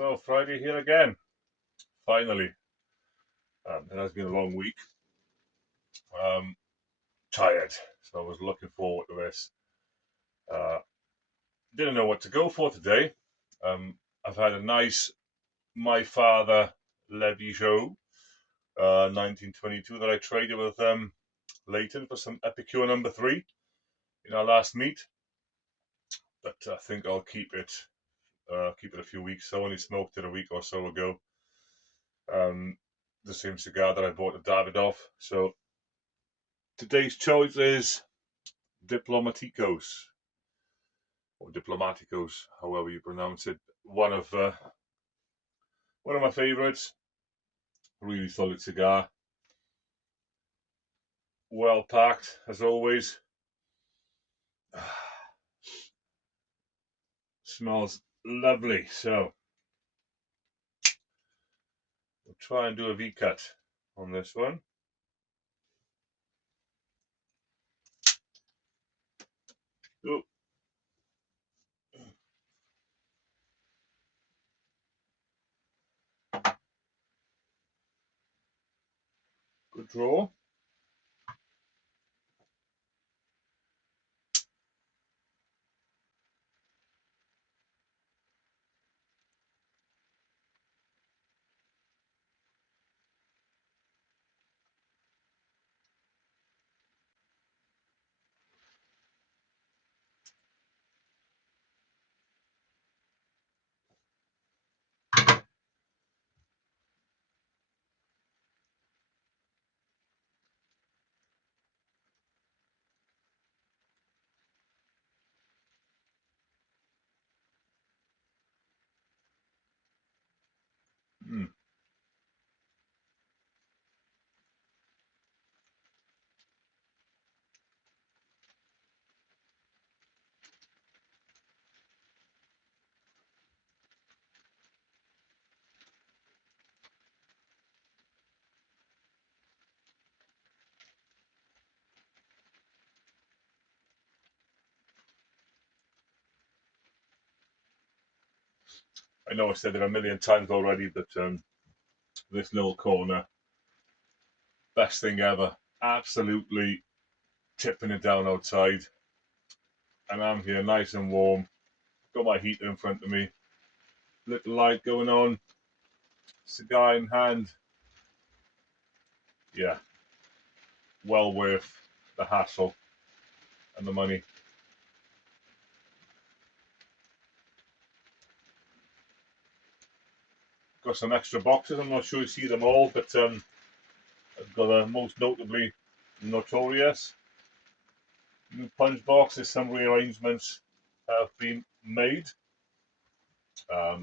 So Friday here again, finally. It has been a long week. Um, Tired, so I was looking forward to this. Uh, didn't know what to go for today. I've had a nice My Father Levy show, 1922, that I traded with Leighton for some Epicure number 3 in our last meet. But I think I'll keep it a few weeks. I only smoked it a week or so ago. The same cigar that I bought at Davidoff. So today's choice is Diplomaticos, or Diplomaticos, however you pronounce it. One of my favourites. Really solid cigar. Well packed as always. Smells lovely. So we'll try and do a V cut on this one. Oh, good draw. Mm. I know I said it a million times already, but this little corner, best thing ever. Absolutely tipping it down outside. And I'm here nice and warm. Got my heater in front of me. Little light going on. Cigar in hand. Yeah, well worth the hassle and the money. Got some extra boxes. I'm not sure you see them all, but I've got most notably Notorious. New punch boxes. Some rearrangements have been made. A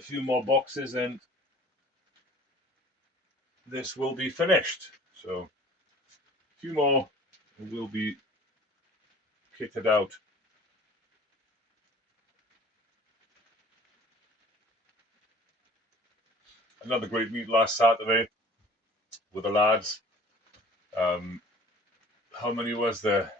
few more boxes and this will be finished. So a few more will be kitted out. Another great meet last Saturday with the lads. Um, how many was there?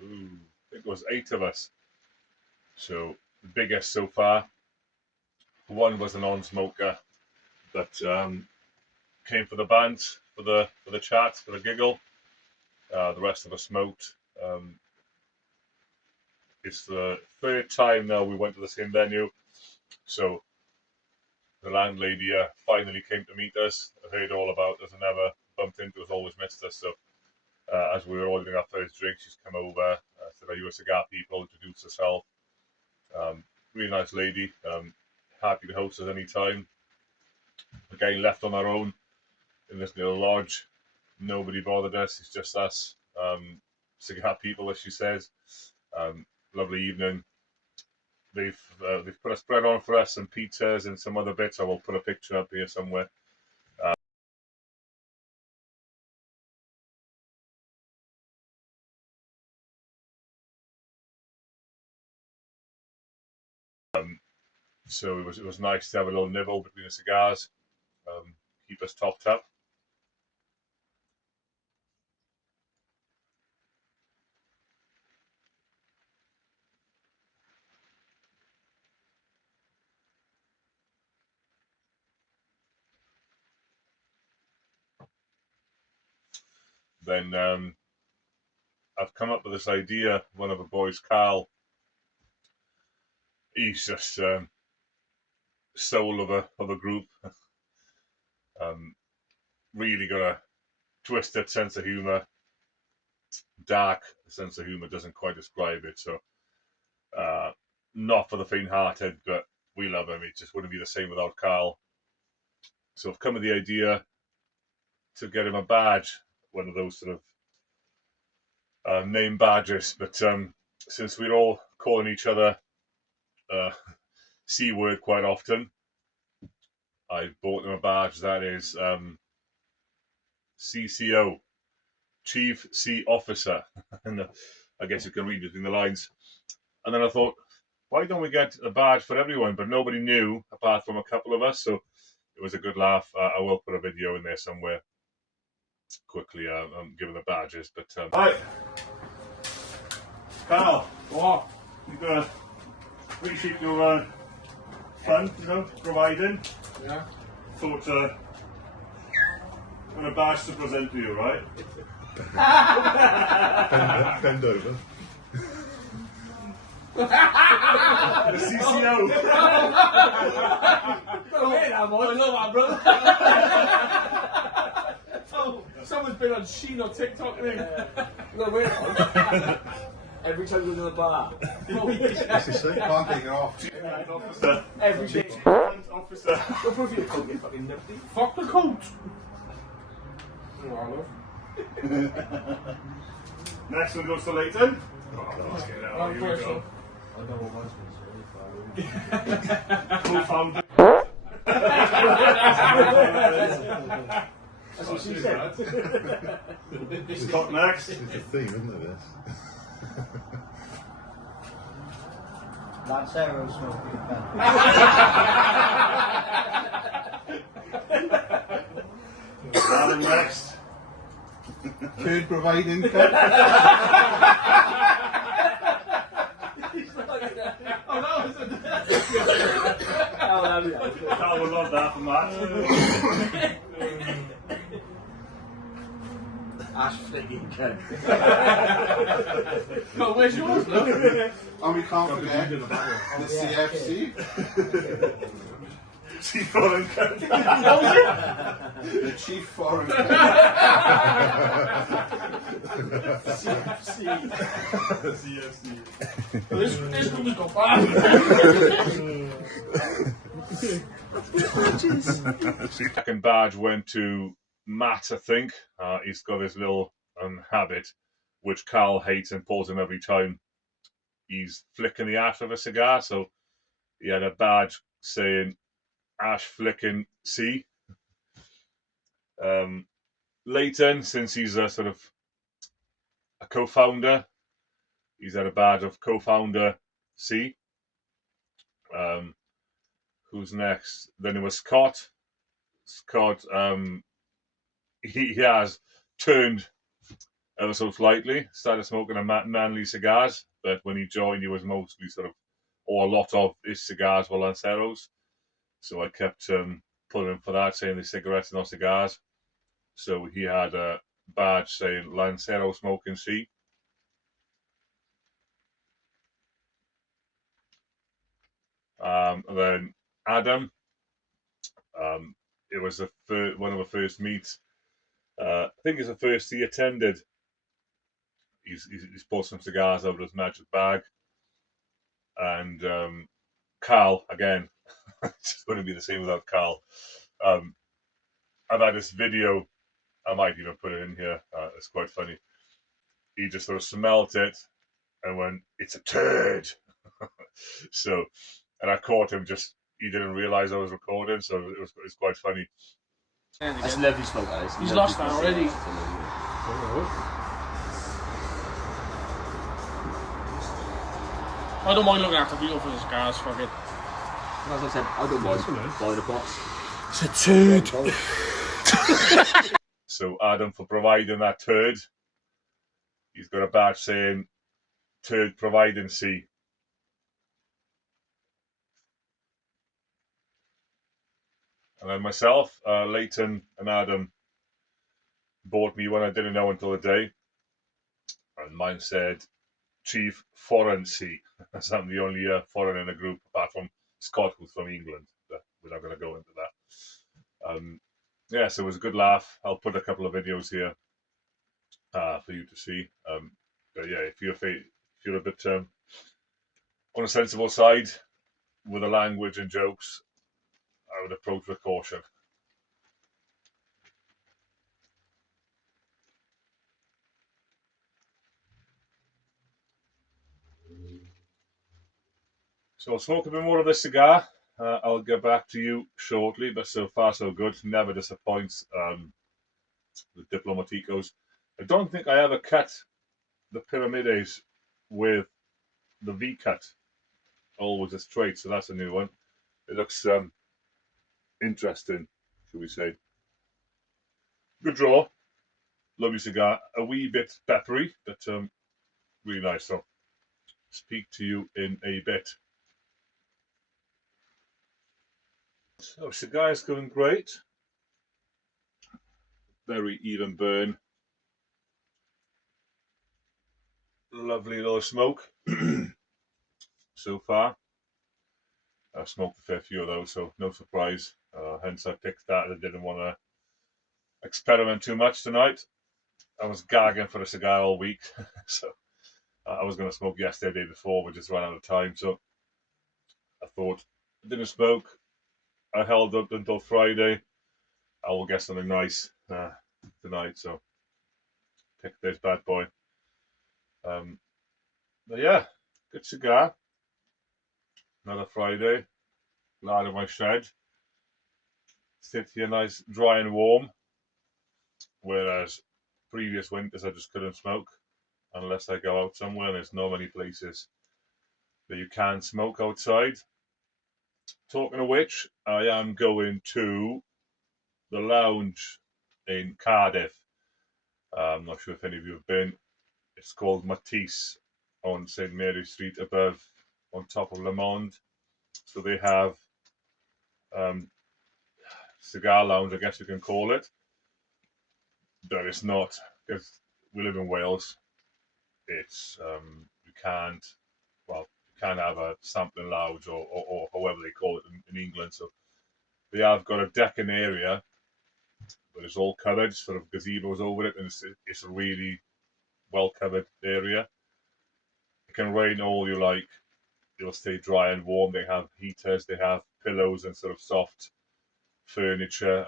Ooh, I think it was 8 of us. So the biggest so far. One was a non-smoker that came for the band, for the chat, for the giggle. The rest of us smoked. It's the third time now we went to the same venue. So the landlady finally came to meet us. Heard all about us and never bumped into us, always missed us. So as we were ordering our first drink, she's come over, said, "Are you a cigar people?" Introduced herself. Really nice lady. Happy to host us anytime. Again, left on our own in this little lodge. Nobody bothered us. It's just us, cigar people, as she says. Lovely evening. They've put a spread on for us, some pizzas and some other bits. I will put a picture up here somewhere. So it was nice to have a little nibble between the cigars, keep us topped up. then I've come up with this idea. One of the boys, Carl, he's just soul of a group. Really got a twisted sense of humor, dark sense of humor, doesn't quite describe it. So not for the faint-hearted, but we love him. It just wouldn't be the same without Carl. So I've come with the idea to get him a badge, one of those sort of name badges. But since we're all calling each other C word quite often, I bought him a badge that is CCO, Chief Sea Officer. And I guess you can read between the lines. And then I thought, why don't we get a badge for everyone? But nobody knew apart from a couple of us. So it was a good laugh. I will put a video in there somewhere quickly giving the badges. But right, Carl, what? You've got to appreciate your fun, providing. Yeah. Thought got a badge to present to you, right? Bend over. The CCO. I love that, brother. Someone's been on Sheen or TikTok, I think. No, wait. Every time you go to the bar. That's the thing, can't take it off. Officer. Every day. Officer. Go prove your coat, you fucking nifty. Fuck the coat. Oh, I love. Next one goes to Leighton. One person. I know what mine's going to say. Co-founder. That's what she said. Scott next. It's a theme, isn't it, this? Lancero smoking pen. Adam next. Food providing cut. Carl would love that from Matt. Ash flicking cunt. No, where's yours, look? And we can't forget the CFC. Chief Foreign Country. The Chief Foreign CFC. This woman's got bad. Second badge went to Matt, I think. He's got his little habit, which Carl hates and pulls him every time he's flicking the ash of a cigar. So he had a badge saying ash flicking C. Leighton, since he's a sort of a co-founder, he's had a badge of co-founder C. Who's next? Then it was Scott. Scott, he has turned ever so slightly, started smoking a manly cigars, but when he joined, he was mostly sort of, or a lot of his cigars were Lanceros. So I kept pulling him for that, saying the cigarettes, not cigars. So he had a badge saying Lancero Smoking C. And then Adam, it was one of the first meets. I think it's the first he attended. He's bought some cigars out of his magic bag. And Carl, again, it's going to be the same without Carl. I've had this video, I might even put it in here, it's quite funny. He just sort of smelt it and went, "It's a turd." So, and I caught him he didn't realise I was recording, so it was quite funny. That's lovely smoke, that is. He's lost that already. I don't mind looking after people for the cigars, fuck it. As I said, I don't mind buying a box. It's a turd. So Adam, for providing that turd, he's got a badge saying turd providing C. And then myself, Leighton and Adam, bought me one I didn't know until the day, and mine said Chief Foreign Sea. As I'm the only foreigner in the group apart from Scott, who's from England. But we're not going to go into that. Yeah, so it was a good laugh. I'll put a couple of videos here for you to see. But yeah, if you're a bit on a sensible side with the language and jokes, I would approach with caution. So I'll smoke a bit more of this cigar. I'll get back to you shortly, but so far so good. Never disappoints with Diplomaticos. I don't think I ever cut the Pyramides with the V cut, always a straight, so that's a new one. It looks interesting, shall we say. Good draw, lovely cigar, a wee bit peppery, but really nice. So speak to you in a bit. So cigar is going great. Very even burn. Lovely little smoke so far. I've smoked a fair few of those, so no surprise. Hence I picked that. I didn't want to experiment too much tonight. I was gagging for a cigar all week, so I was going to smoke yesterday, the day before, but just ran out of time. So I thought, I didn't smoke. I held up until Friday. I will get something nice tonight. So pick this bad boy. But yeah, good cigar. Another Friday. Glad of my shed. Sit here nice, dry and warm. Whereas previous winters I just couldn't smoke unless I go out somewhere, and there's not many places that you can smoke outside. Talking of which, I am going to the lounge in Cardiff. I'm not sure if any of you have been. It's called Matisse on St Mary Street above, on top of Le Monde. So they have cigar lounge, I guess you can call it. But it's not, because we live in Wales. It's you can't, well, you can't have a sampling lounge or however they call it in England. So they have got a decking area, but it's all covered, sort of gazebos over it, and it's a really well covered area. It can rain all you like, it'll stay dry and warm. They have heaters, they have pillows and sort of soft furniture,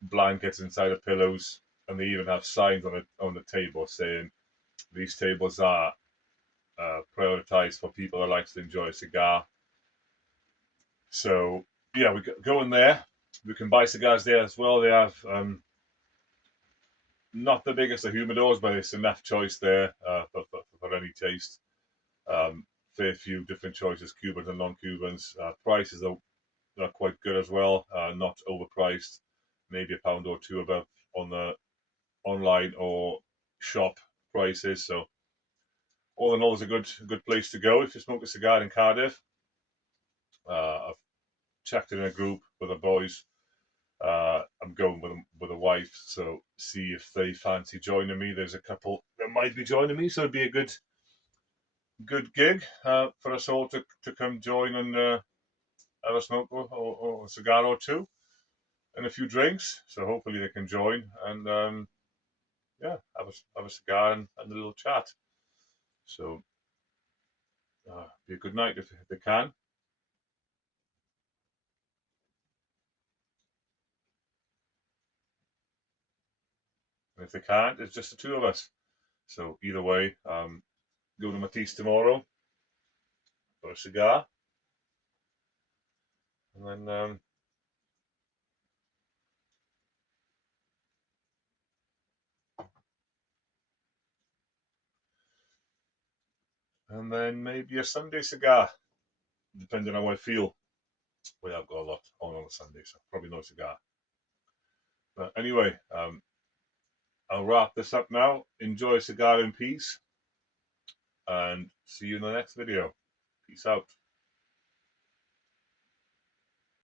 blankets inside the pillows, and they even have signs on the table saying these tables are prioritized for people that likes to enjoy a cigar. So yeah, we go in there. We can buy cigars there as well. They have not the biggest of humidors, but it's enough choice there for any taste. Fair few different choices, Cubans and non-Cubans. Prices are quite good as well, not overpriced. Maybe a pound or two above on the online or shop prices. So all in all, it's a good place to go if you smoke a cigar in Cardiff. I've checked in a group with the boys. I'm going with a wife, so see if they fancy joining me. There's a couple that might be joining me, so it'd be a good gig for us all to come join and have a smoke or a cigar or two and a few drinks. So hopefully they can join and yeah, have a cigar and a little chat. So be a good night if they can. And if they can't, it's just the two of us. So either way, go to Matisse tomorrow for a cigar, and then maybe a Sunday cigar, depending on how I feel. Well, I've got a lot on a Sunday, so probably no cigar. But anyway, I'll wrap this up now. Enjoy a cigar in peace, and see you in the next video. Peace out.